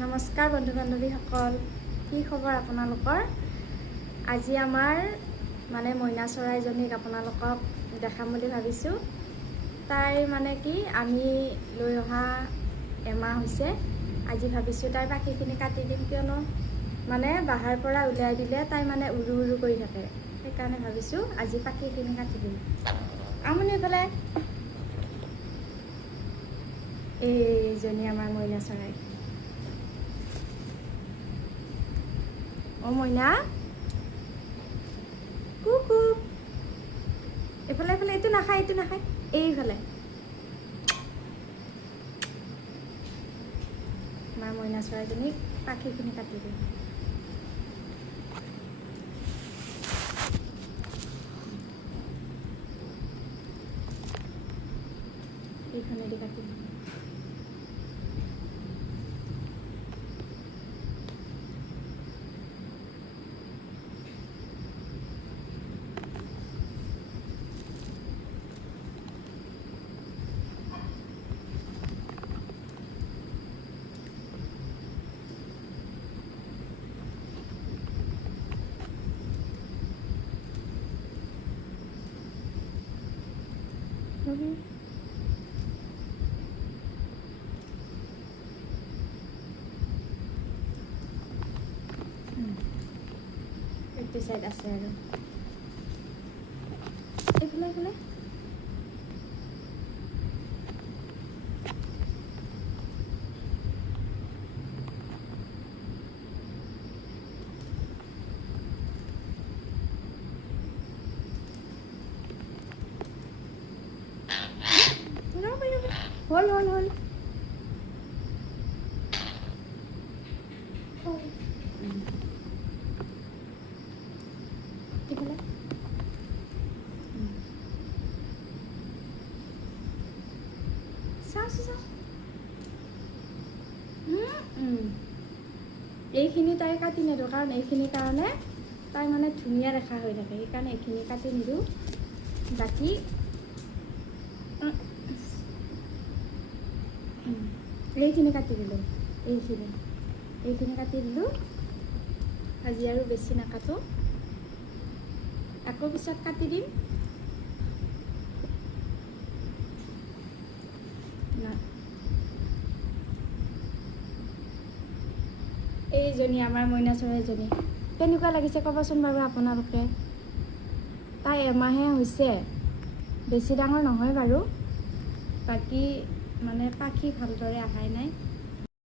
নমস্কাৰ বন্ধু বান্ধৱীসকল, কি খবৰ আপোনালোকৰ? আজি আমাৰ মইনা চৰাইজনীক আপোনালোকক দেখাম বুলি ভাবিছোঁ। তাইৰ কি আমি লৈ অহা এমাহ হৈছে। আজি ভাবিছোঁ তাইৰ পাখিখিনি কাটি দিম, কিয়নো বাহাৰ পৰা উলিয়াই দিলে তাই উৰু উৰু কৰি থাকে। সেইকাৰণে ভাবিছোঁ আজি পাখিখিনি কাটি দিম। আমনি পেলাই এইজনী আমাৰ মইনা চৰাই। মইনা কুকু, এইফালে এইফালে, এইটো নাখায়, এইটো নাখায়, এইফালে। আমাৰ মইনা চৰাইজনীক পাখিখিনি কাটি দিম। এইখনেদি কাটি দিম। এইটো চাইড আছে আৰু এইফালে এইফালে। হ'ল হ'ল হ'ল। এইফালে চাওঁ চাওঁ। এইখিনি তাই কাটি নিদিওঁ, কাৰণ এইখিনিৰ কাৰণে তাই ধুনীয়া দেখা হৈ থাকে। সেইকাৰণে এইখিনি কাটি নিদিওঁ। বাকী এইখিনি কাটি দিলোঁ, এইখিনি কাটি দিলোঁ। আজি আৰু বেছি নাকাটো, আকৌ পিছত কাটি দিম। এইজনী আমাৰ মইনা চৰাইজনী কেনেকুৱা লাগিছে ক'বচোন বাৰু আপোনালোকে। তাই এমাহে হৈছে, বেছি ডাঙৰ নহয় বাৰু। বাকী পাখি ভালদৰে অহাই নাই।